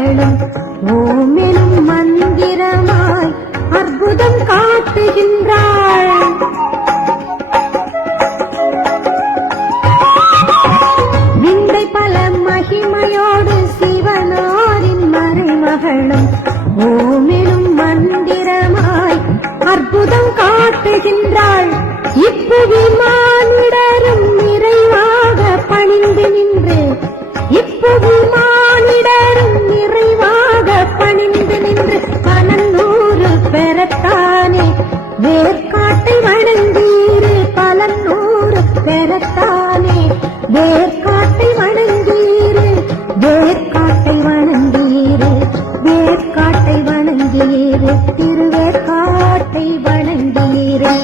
மகளும் ஓமெனும் மந்திரமாய் அற்புதம் காட்டுகின்றாள். விந்தை பல மகிமையோடு சிவனாரின் மறைமகளும் ஓமெனும் மந்திரமாய் அற்புதம் காட்டுகின்றாள். இப்புவி மானிடரும் நிறைவாக பணிந்து நின்று, இப்புவி மானிடரும் நிறைவாக பணிந்து நின்று பலநூறு பெறத்தானே வேர்க்காட்டை வணங்கீரு. பலநூறு பெறத்தானே வேர்க்காட்டை வணங்கீரு. வேர்க்காட்டை வணங்கீரு. வேர்க்காட்டை வணங்கீரு. திருவேற்காட்டை வணங்கீரு.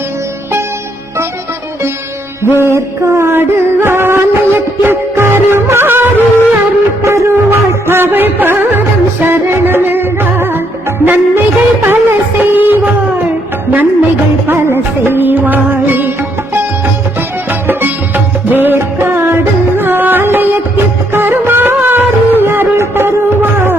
வேற்காடு ஆலயத்தில் கருமாறி அருள் தருவாள். அவள் பாதம் சரணமென்றாள் நன்மைகள் பல செய்வாள். நன்மைகள் பல செய்வாள். வேற்காடு ஆலயத்தில் கருமாறி அருள் தருவாள்.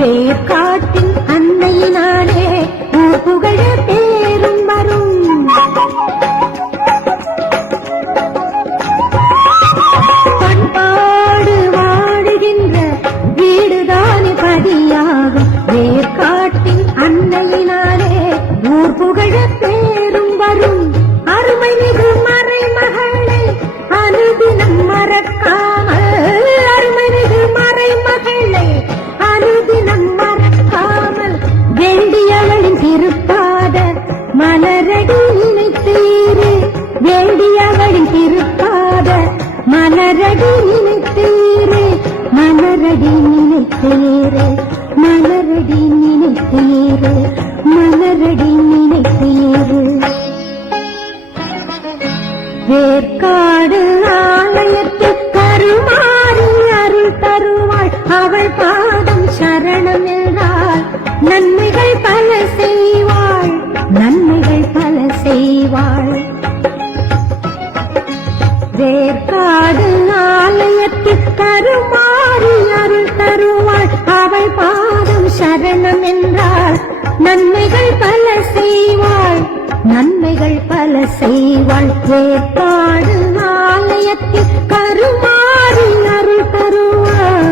வேர்க்காட்டின் அன்னையினாலே புகழ பேரும் வரும். பண்பாடு வாடுகின்ற வீடுதானே பதியாகும். வேர்க்காட்டின் அன்னையினாலே ஊர் புகழ பேரும் வரும். அருமை மிகு மறைமகளை அனுதினம் மறக்காமல், அருமை மிகு மறைமகளை அனுதினம் மறக்காமல் வேண்டியவளின் திருப்பாத மலரடி நினைத்தீரு. வேண்டியவளின் திருப்பாத மலரடி நினைத்தீரு. மலரடி நினைத்தீரு. மலரடி நினைத்தீரு. மலரடி நினைத்தீரு. வேற்காடு ஆலயத்தில் கருமாறி அருள் தருவாள். அவள் பாதம் சரணம் என்றால் நன்மைகள் பல செய்வாள். நன்மைகள் பல செய்வாள். வேற்காடு ஆலயத்தில் கருமாறி அருள் தருவாள். அவள் பாதம் சரணம் என்றால் நன்மைகள் பல செய்வாள். நன்மைகள் பல செய்வாள். வேற்காடு ஆலயத்தில் கருமாறி அருள் தருவாள்.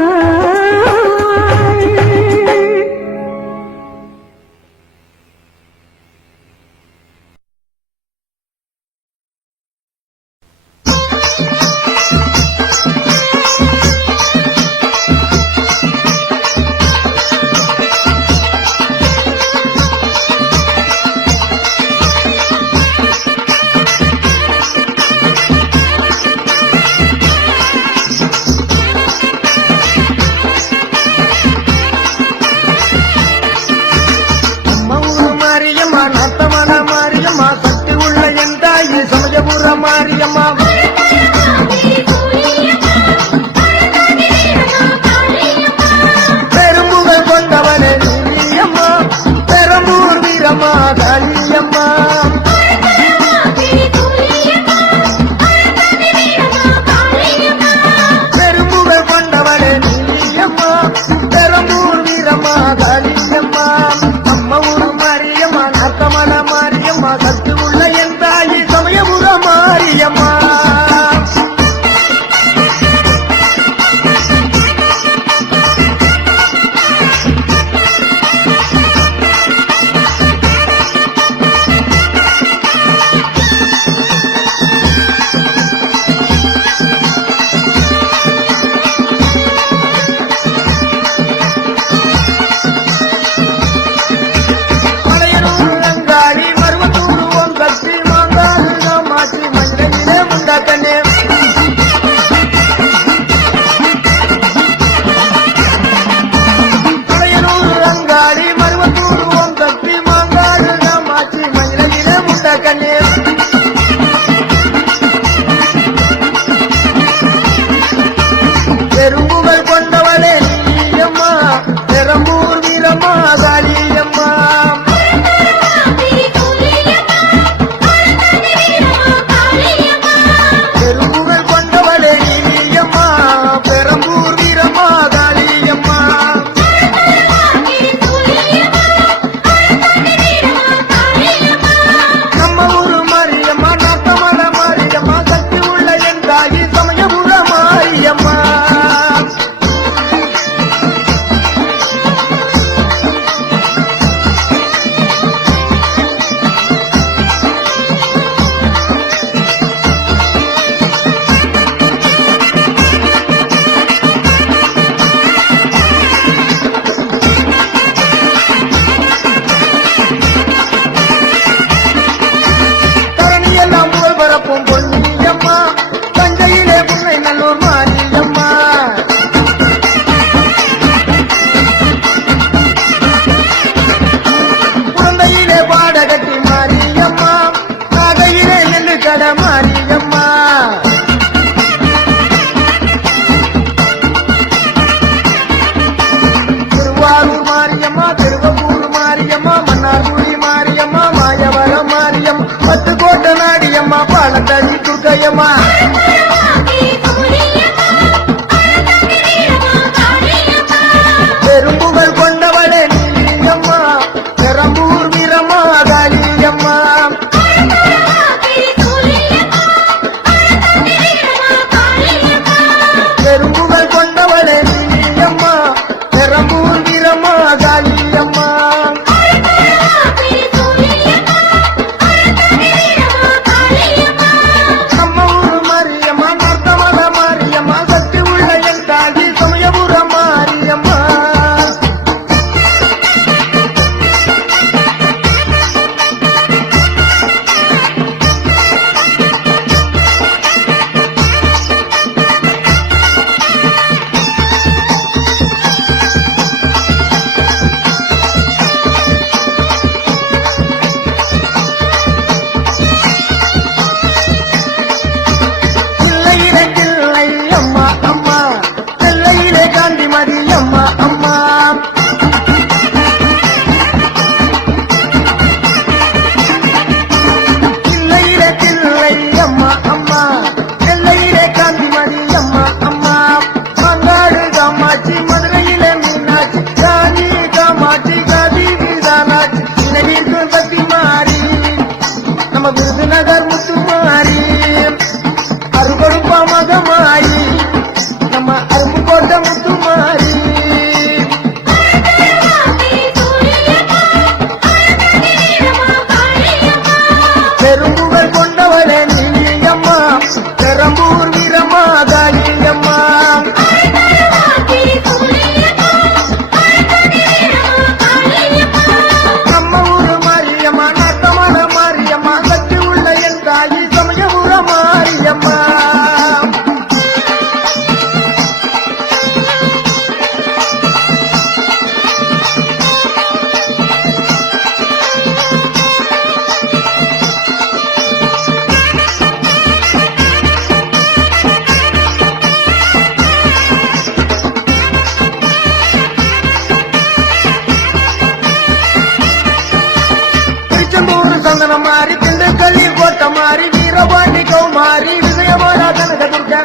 திருச்செந்தூர் சந்தனம் மாறி திண்டுக்கல்லில் கோட்டை மாறி வீரபாண்டி கௌமாரி விஜயவாடா கனகதுர்கா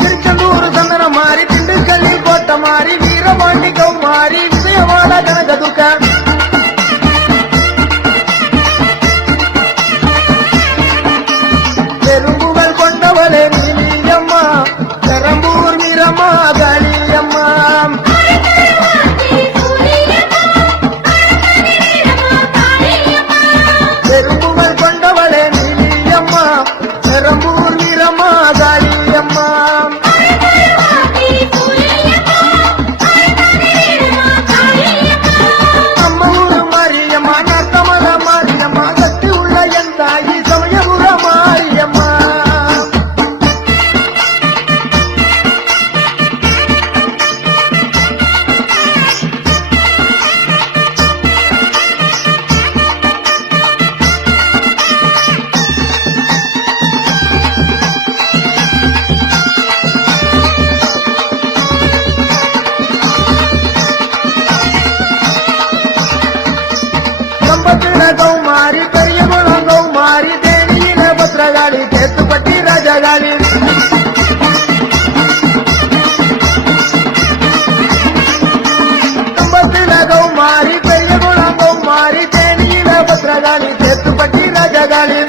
திருச்செந்தூர் சந்தனம் மாறி திண்டுக்கல்லில் கோட்டை மாறி வீரபாண்டி கௌமாரி விஜயவாடா கனகதுர்கா பெரும்புகள் கொண்டவளே நீலியம்மா பெரம்பூர் வீரம்மா காளியம்மா பெரும்புகள் கொண்டவளே நீலியம்மா பெரம்பூர் வீரம்மா காளியம்மா நம்ம ஊரு மாரியம்மா நத்தமல மாரியம்மா சக்தி உள்ள என் தாயி சமயபுர மாரியம்மா கம்பத்தில கௌமாரி பெரிய குளம் கௌமாரி தேனியில பத்திரகாளி தேத்துப்பட்டி ராஜகாளி கம்பத்தில கௌமாரி பெரிய குளம் கௌமாரி தேனியில பத்திரகாளி தேத்துப்பட்டி ராஜகாளி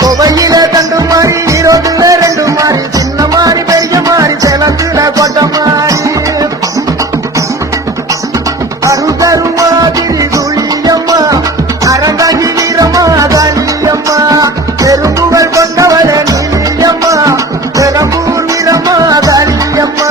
கோவையில தண்டு மாறி ஈரோடுல ரெண்டு மாறி சின்ன மாறி பெரிய மாறி சேலத்துல கோட்டை மாறி அருதருமாதிரி குழியம்மா அரங்காகி வீரம்மா காளியம்மா பெரும்புகள் கொண்டவளே நீலியம்மா பெரம்பூர் வீரம்மா காளியம்மா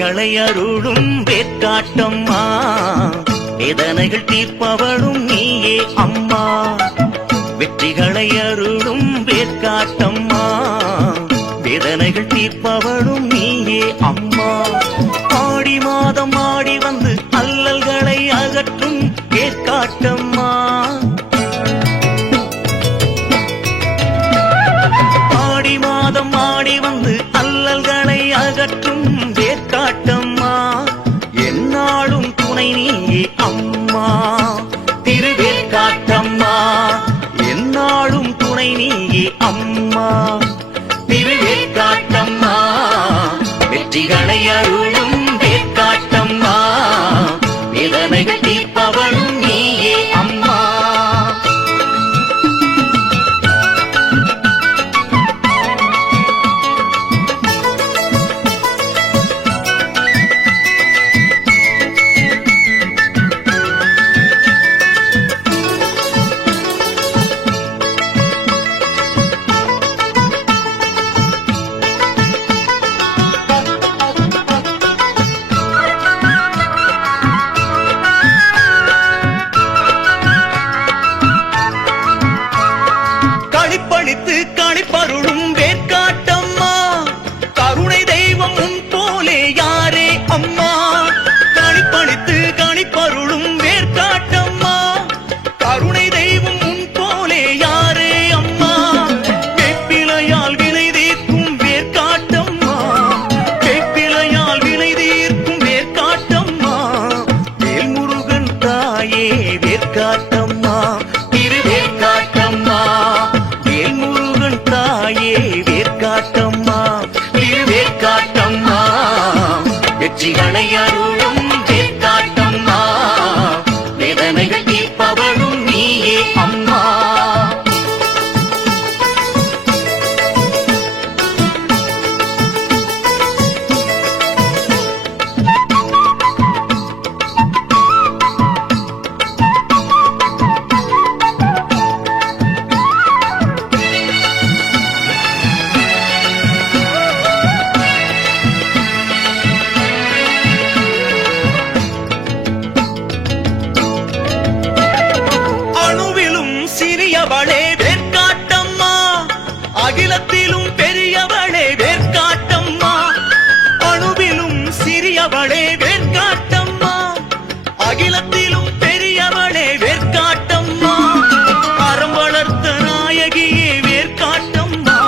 வெற்றிகளை அருளும் வேற்காட்டம்மா, வேதனைகள் தீர்ப்பவளும் நீயே அம்மா. வெற்றிகளை அருளும் வேற்காட்டம்மா, வேதனைகள் தீர்ப்பவளும் நீயே அம்மா. ஆடி மாதம் ஆடி வந்து அல்லல்களை அகற்றும் வேற்காட்டம்மா. ஆடி மாதம் ஆடி வந்து அல்லல்களை அகற்றும் வேற்காட்டம்மா, எந்நாளும் துணை நீயே அம்மா. திருவேற்காட்டம்மா, எந்நாளும் துணை நீயே அம்மா. திருவேற்காட்டம்மா, வெற்றிகளை அருளும் வேற்காட்டம்மா, வேதனைகள் தீர்ப்பவளும் நீயே அம்மா. களிப்பளித்து கணிப்பருளும் வேற்காட்டம்மா, கருணை தெய்வம் உன் போலே யாரே அம்மா. களிப்பளித்து கணிப்பருளும் வேற்காட்டம்மா, கருணை தெய்வம் உன் போலே யாரே அம்மா. வேப்பிலையால் வினை தீர்க்கும் வேற்காட்டம்மா, வேப்பிலையால் வினை தீர்க்கும் வேற்காட்டம்மா. வேல்முருகன் தாயே வேற்காட்டம்மா, திருவேற்காட்டம்மா. வேல்முருகன் தாயே வேற்காட்டம்மா, திருவேற்காட்டம்மா. வெற்றிகளை அருளும் வேற்காட்டம்மா, வேதனைகள் தீர்ப்பவளும் நீயே அம்மா. அணுவிலும் சிறியவளே வேற்காட்டம்மா, அகிலத்திலும் பெரியவளே வேற்காட்டம்மா. அணுவிலும் சிறியவளே வேற்காட்டம்மா, அகிலத்திலும் பெரியவளே வேற்காட்டம்மா. அறம் வளர்த்த நாயகியே வேற்காட்டம்மா,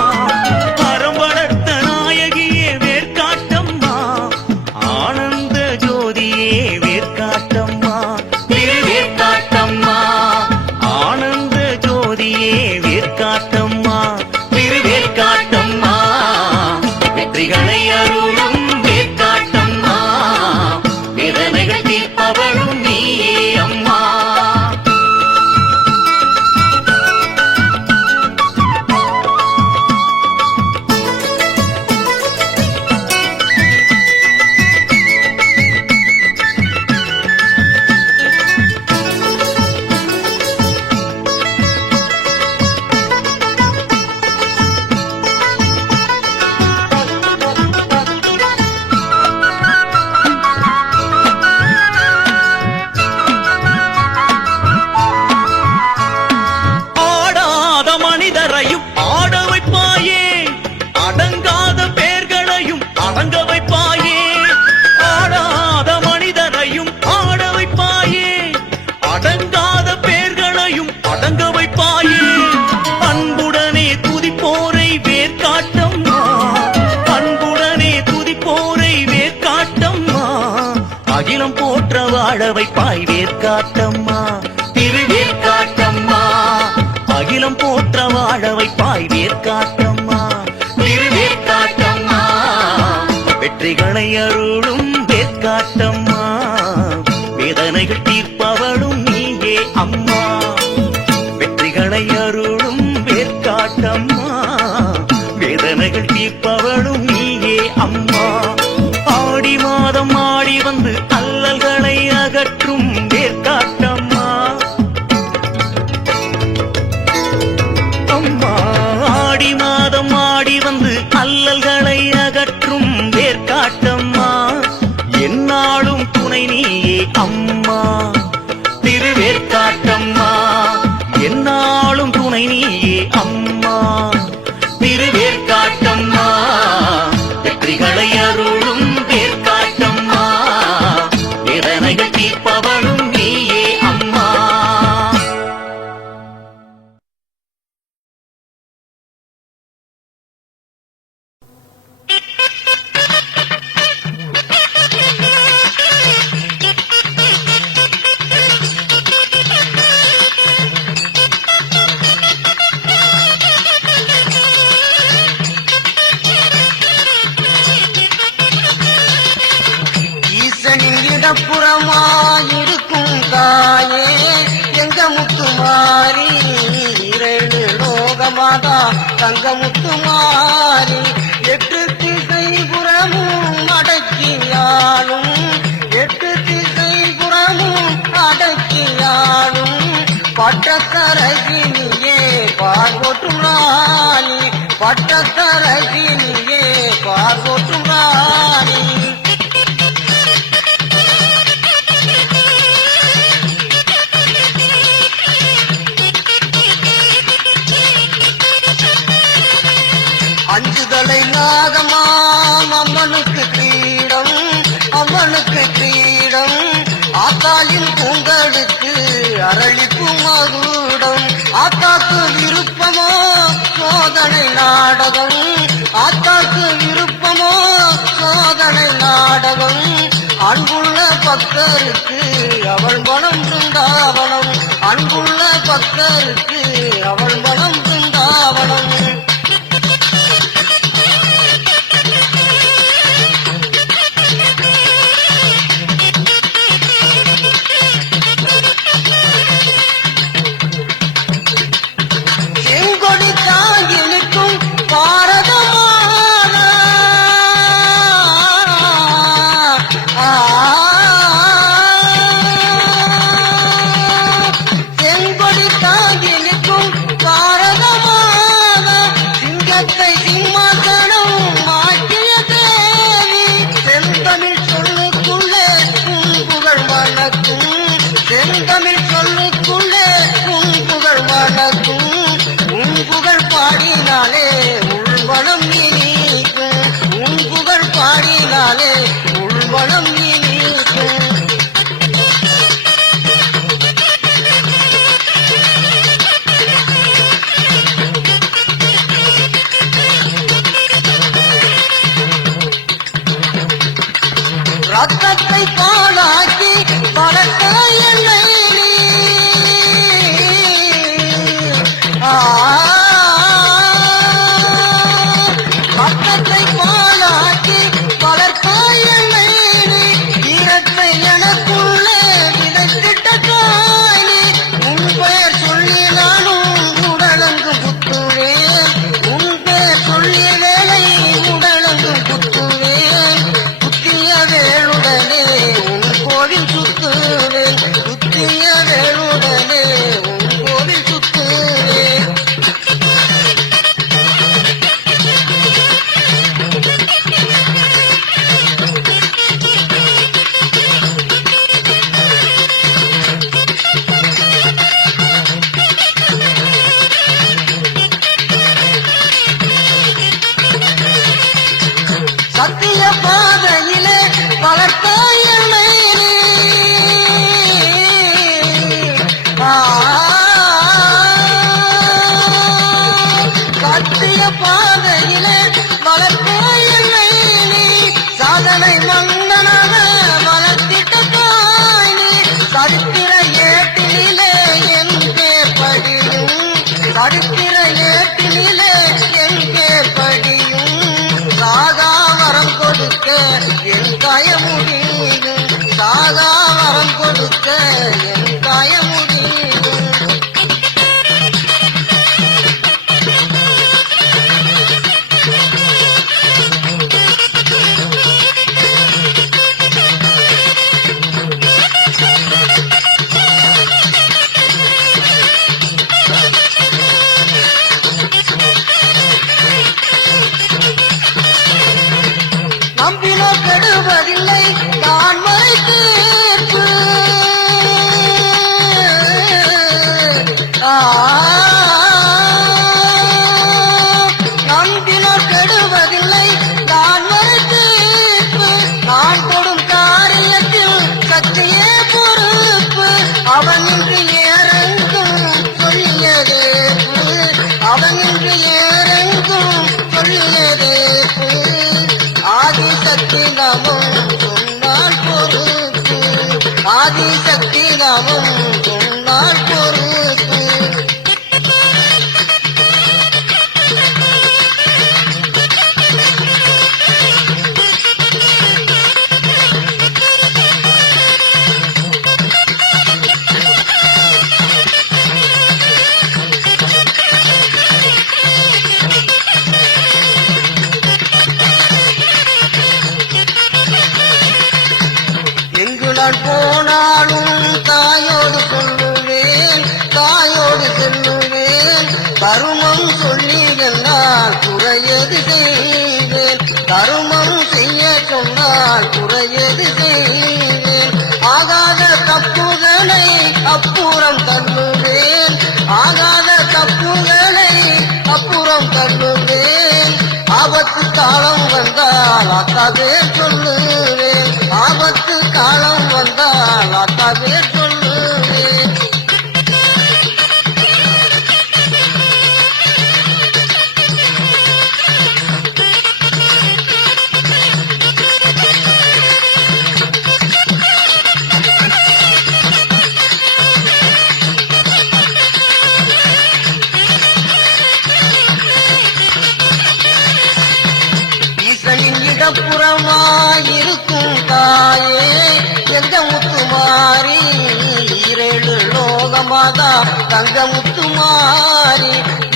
அறம் வளர்த்த நாயகியே வேற்காட்டம்மா. ஆனந்த ஜோதியே வேற்காட்டம்மா, திருவேற்காட்டம்மா. ஆனந்த ஜோதியே வேற்காட்டம்மா, திருவேற்காட்டம்மா. வெற்றிகளை அருளும் வேற்காட்டம்மா, வேதனைகள் தீர்ப்பவளும் நீயே அம்மா. ஆடாத மனிதரையும் ஆட வைப்பாயே, அடங்காத பேர்களையும் அடங்க வைப்பாயே. ஆடாத மனிதரையும் ஆட வைப்பாயே, அடங்காத பேர்களையும் அடங்க வைப்பாயே. அன்புடனே துதிப்போரை வேற்காட்டம்மா, அன்புடனே துதிப்போரை வேற்காட்டம்மா. அகிலம் போற்ற வாழ வைப்பாய் வேற்காட்டம்மா, திருவேற்காட்டம்மா. அகிலம் போற்ற வாழ வைப்பாய் வேற்காட்டம்மா, திருவேற்காட்டம்மா. வெற்றிகளை அருளும் வேற்காட்டம்மா, வேதனைகள் தீர்ப்பவளும் நீயே அம்மா. வெற்றிகளை அருளும் வேற்காட்டம்மா, வேதனைகள் தீர்ப்பவளும் நீயே அம்மா. ஆடி மாதம் ஆடி வந்து அல்லல்களை அகற்றும் வேற்காட்டம்மா. அம்மா ஆடி மாதம் ஆடி வந்து அல்லல்களை அகற்றும் வேற்காட்டம்மா, மாதா தங்கமுத்து மாறி எட்டு திசை புறமும் அடக்கியாலும் எட்டு திசை புறமும் அடக்கியாலும் பட்டத்தரகினியே பார்வோட்டும் ராணி பட்டத்தரகினியே பார்வோட்டும் ராணி அஞ்சுதலை நாகமாம் அம்மனுக்கு கிரீடம் அம்மனுக்கு கிரீடம் ஆத்தாளின் பூங்கடுக்கு அரளிப்பு மகுடம் ஆத்தாக்கு விருப்பமோ சோதனை நாடகம் ஆத்தாக்கு விருப்பமோ சோதனை நாடகம் அன்புள்ள பக்தருக்கு அவள் மனம் பிருந்தாவனம் அன்புள்ள பக்தருக்கு அவள் மனம் பிருந்தாவனம் செங்கொடி தாங்கி நிற்கும் பாரதமான செங்கொடி தாங்கி நிற்கும் பாரதமான சிங்கத்தை சிம்மாசனம் மாற்றிய தேவி செந்தமிழ் சொல்லுக்குள்ளே உன் புகழ் வணக்கும் செந்தமிழ் சொல்லுக்குள்ளே உன் புகழ் வணக்கும் உன் புகழ் பாடினாலே உள்வனம் இனிக்கும் உன் புகழ் பாடினாலே உள்வனம் இனிக்கும் ரத்தத்தை பாலாக்கி பலத்த என்னை ரத்தத்தை பாலாக்கி பலத்த என்னை ஈரத்தை எனக்குள்ளே விதைத்திட்ட தாய் உன் பெயர் சொல்லி நானும் உடலங்கு குத்துவேன் உன் பெயர் சொல்லிய வேலை உடலங்கு குத்துவேன் குத்திய வேளுடனே உன் கோவில் சுத்துவேன் குத்திய வேளுடனே உன் கோவில் சுத்துவேன் சத்திய பாதையிலே வளர்த்த என்னை சத்திய பாதையிலே வளர்த்த என்னை சாதனை மன்னனாக வளர்த்திட்ட தாய் சரித்திர ஏட்டிலே என் பேர் படியும் சரித்திர ஏட்டிலே என் பேர் படியும் சாகா வரம் கொடுக்க என் காய முடியும் சாகா வரம் கொடுக்க என் காய முடியும் நம்பினோ கெடுவதில்லை தான் மறை தீர்ப்பு நம்பினோ கெடுவதில்லை தான் மறை தீர்ப்பு நான் கொடும் காரியத்தில் சக்தியே பொறுப்பு அவனின்றி ஏறெங்கும் சொல்லியது அவனின்றி ஏறெங்கும் சொல்லியது ஆதிசக்தி நாமும் சொன்னால் பொறுப்பு ஆதிசக்தி நாமும் சொன்னால் பொறுப்பு போனாலும் தாயோடு சொல்லுவேன், தாயோடு சொல்லுவேன். கருமம் சொல்லி என்னால் குறையது செய்வேன், கருமம் செய்ய சொன்னால் குறையது செய்வேன். ஆகாத தப்புகளை அப்புறம் தள்ளுவேன், ஆகாத தப்புகளை அப்புறம் தள்ளுவேன். ஆபத்து காலம் வந்தால் அக்காவே சொல்லுவேன், ஆபத்து காலம் வந்தால் அக்காவே சொல்லுவேன். புறமாயிருக்கும் தாயே எந்த முத்துமாரி, ஈரேழு லோகமாதா தங்க முத்துமாரி.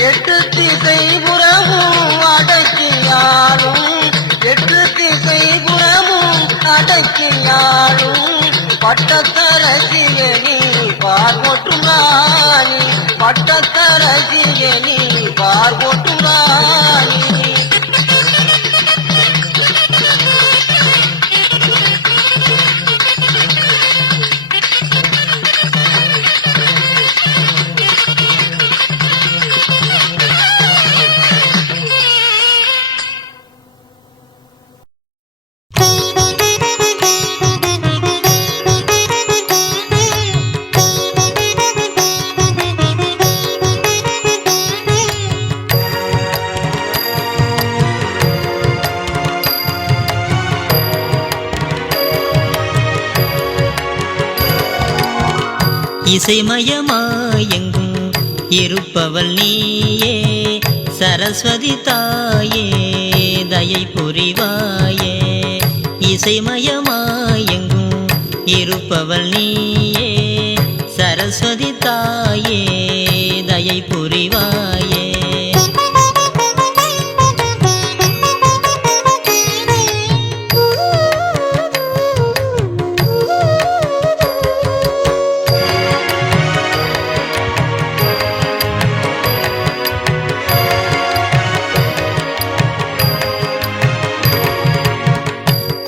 8 திசை புறமும் அடக்கியாலும், 8 திசை புறமும் அடக்கியாலும். பட்டத்தரசியனி பார்வோட்டும் ராணி, பட்டத்தரசியனி பார்வோட்டும் ராணி. இசைமயமாயெங்கும் இருப்பவள் நீயே, சரஸ்வதி தாயே தயை புரிவாயே. இசைமயமாயெங்கும் இருப்பவள் நீயே, சரஸ்வதி தாயே தயை புரிவாயே.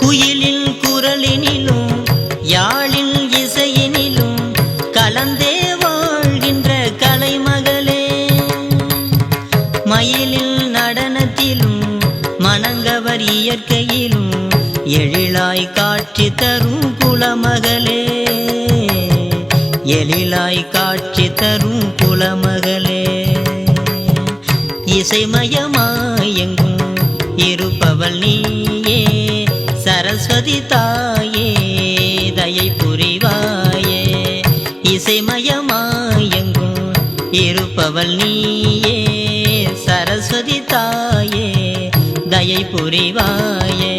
குயிலின் குரலினிலும் யாழின் இசையினிலும் கலந்தே வாழ்கின்ற கலைமகளே. மயிலின் நடனத்திலும் மணங்கவர் இயற்கையிலும் எழிலாய் காட்சி தரும் குலமகளே, எழிலாய் காட்சி தரும் குலமகளே. இசைமயமாயெங்கும் இருப்பவள் நீயே, சரஸ்வதி தாயே தயை புரிவாயே. இசைமயமாயெங்கும் இருப்பவள் நீயே, சரஸ்வதி தாயே தயை புரிவாயே.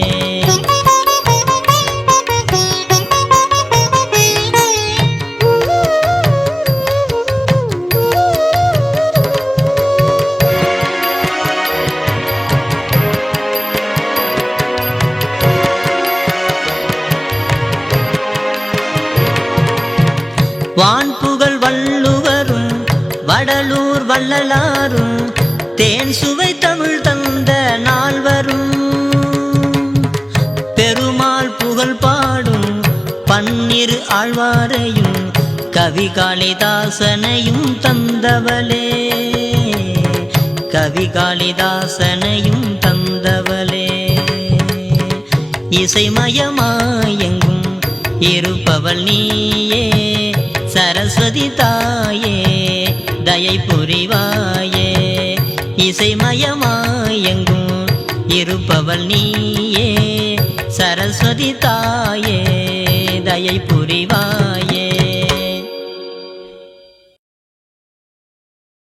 வான்புகழ் வள்ளுவரும் வடலூர் வள்ளலாரும் தேன் சுவை தமிழ் தந்த நால்வரும் பெருமாள் புகழ் பாடும் பன்னிரு ஆழ்வாரையும் கவி காளிதாசனையும் தந்தவளே, கவி காளிதாசனையும் தந்தவளே. இசைமயமாயெங்கும் இருப்பவள் நீயே, சரஸ்வதி தாயே தயை புரிவாயே. இசைமயமாயெங்கும் இருப்பவள் நீயே, சரஸ்வதி தாயே தயை புரிவாயே.